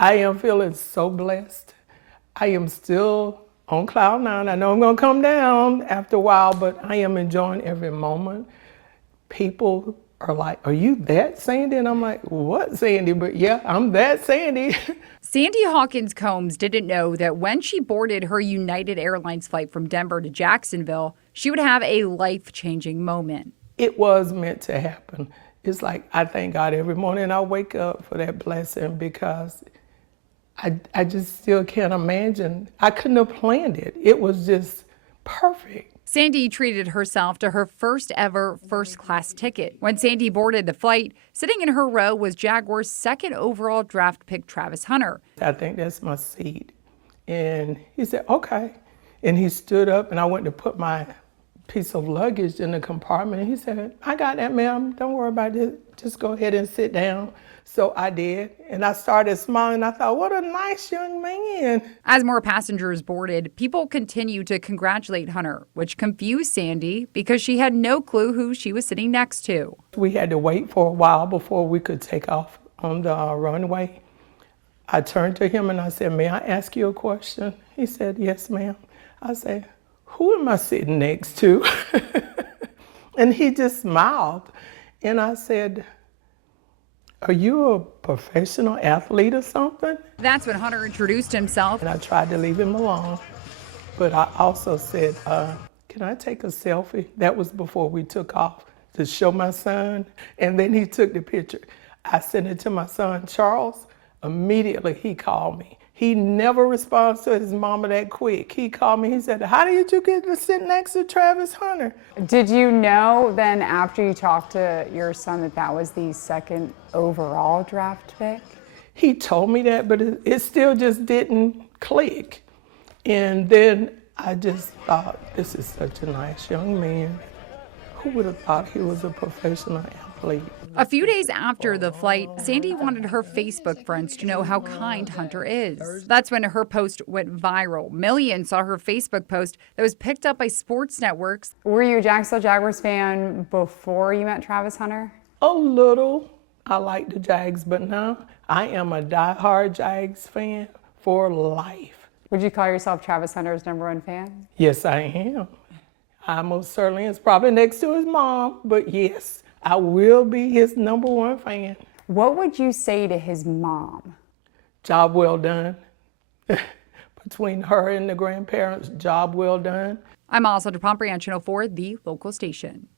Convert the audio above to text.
I am feeling so blessed. I am still on cloud nine. I know I'm gonna come down after a while, but I am enjoying every moment. People are like, "Are you that Sandy?" And I'm like, "What Sandy?" But yeah, I'm that Sandy. Sandy Hawkins Combs didn't know that when she boarded her United Airlines flight from Denver to Jacksonville, she would have a life-changing moment. It was meant to happen. It's like I thank God every morning I wake up for that blessing because I just still can't imagine. I couldn't have planned it. It was just perfect. Sandy treated herself to her first ever first-class ticket. When Sandy boarded the flight, sitting in her row was Jaguars' second overall draft pick, Travis Hunter. I think that's my seat. And he said, okay. And he stood up and I went to put my piece of luggage in the compartment. He said, I got that, ma'am. Don't worry about it. Just go ahead and sit down. So I did. And I started smiling. I thought, what a nice young man. As more passengers boarded, people continued to congratulate Hunter, which confused Sandy because she had no clue who she was sitting next to. We had to wait for a while before we could take off on the runway. I turned to him and I said, may I ask you a question? He said, yes, ma'am. I said, who am I sitting next to? And he just smiled. And I said, are you a professional athlete or something? That's when Hunter introduced himself. And I tried to leave him alone. But I also said, can I take a selfie? That was before we took off to show my son. And then he took the picture. I sent it to my son, Charles. Immediately he called me. He never responds to his mama that quick. He called me, he said, how did you get to sit next to Travis Hunter? Did you know then after you talked to your son that that was the second overall draft pick? He told me that, but it still just didn't click. And then I just thought, this is such a nice young man. Who would have thought he was a professional athlete? A few days after the flight, Sandy wanted her Facebook friends to know how kind Hunter is. That's when her post went viral. Millions saw her Facebook post that was picked up by sports networks. Were you a Jacksonville Jaguars fan before you met Travis Hunter? A little. I like the Jags, but now I am a diehard Jags fan for life. Would you call yourself Travis Hunter's #1 fan? Yes, I am. I most certainly is probably next to his mom, but yes, I will be his #1 fan. What would you say to his mom? Job well done. Between her and the grandparents, job well done. I'm also Channel 4, the local station.